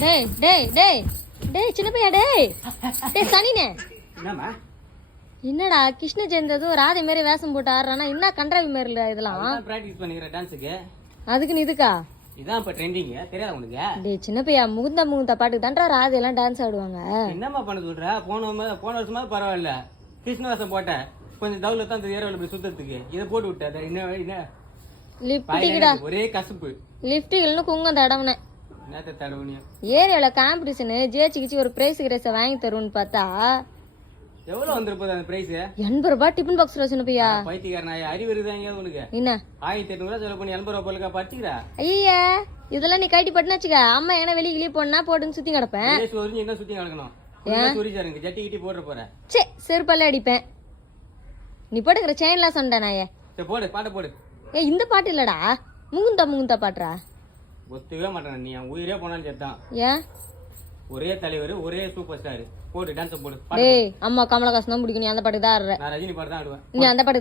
டேய் டேய் டேய் டேய் சின்ன பையா டேய் டேய் சனினே என்னம்மா என்னடா கிருஷ்ண ஜெயந்ததும் ராதை மாரி வேஷம் போட்டு ஆடுறானா என்ன கண்டராவி மாரி இதெல்லாம் பிராக்டிஸ் பண்ணிக்கிற டான்ஸுக்கு அதுக்கு நீ இதுக்கா இதான் இப்ப ட்ரெண்டிங் தெரியாத உனக்கு டேய் சின்ன பையா முகுந்த பாட்டுக்கு தான்டா ராதை எல்லாம் டான்ஸ் ஆடுவாங்க என்னம்மா பண்ண சொல்ற போன வருஷமா பரவாயில்ல கிருஷ்ண வேஷம் போட்டேன் கொஞ்சம் டவுல தான் ஏரியாவில் இப்படி சுத்தத்துக்கு இதை போட்டு விட்டேன் என்ன லிப்டிக்டா ஒரே கசப்பு லிப்டிக்னு குங்கம் தடவுனே நேத்த தடவுனியா ஏரியால காம்படிஷனு ஜெயிச்சு ஒரு பிரைஸ் கிரைஸ வாங்கி தருவோன்னு பார்த்தா எவ்வளவு வந்துருப்போது அந்த பிரைஸ் 80 ரூபாய் டிஃபன் பாக்ஸ் சின்ன பையா பைத்தியக்காரன் அறிவு இருக்குதாங்க உனக்கு என்ன 1800 செலவு பண்ணி 80 ரூபாய் போலுக்கா பட்டிக்கிறா ஐயா இதெல்லாம் நீ கட்டி பட்டுன்னு வச்சுக்க அம்மா எங்கன்னா வெளியே போனா போட்டுன்னு சுத்தி கிடப்பேன் என்ன சுத்தி கிடக்கணும் சுரிச்சாருங்க ஜட்டி கிட்டி போடுற போற சே செருப்பல்ல அடிப்பேன் நீ போட்டுக்கிற செயின்லாம் சொன்ன நாயே சரி போடு பாட்ட போடு இந்த பாட்டு இல்லடா முகுந்தா பாட்டுறா ஒத்துவே மாட்டேன் நீ உயிரே போனாலும் சேர்த்தான் ஏன் ஒரே தலைவர் ஒரே சூப்பர் ஸ்டார் போடு டான்ஸ் போடு டேய் அம்மா கமலஹாசன் தான் பிடிக்கும் நீ அந்த பாட்டு தான் ஆடுற நான் ரஜினி பாட்டு தான் ஆடுவேன் நீ அந்த பாட்டு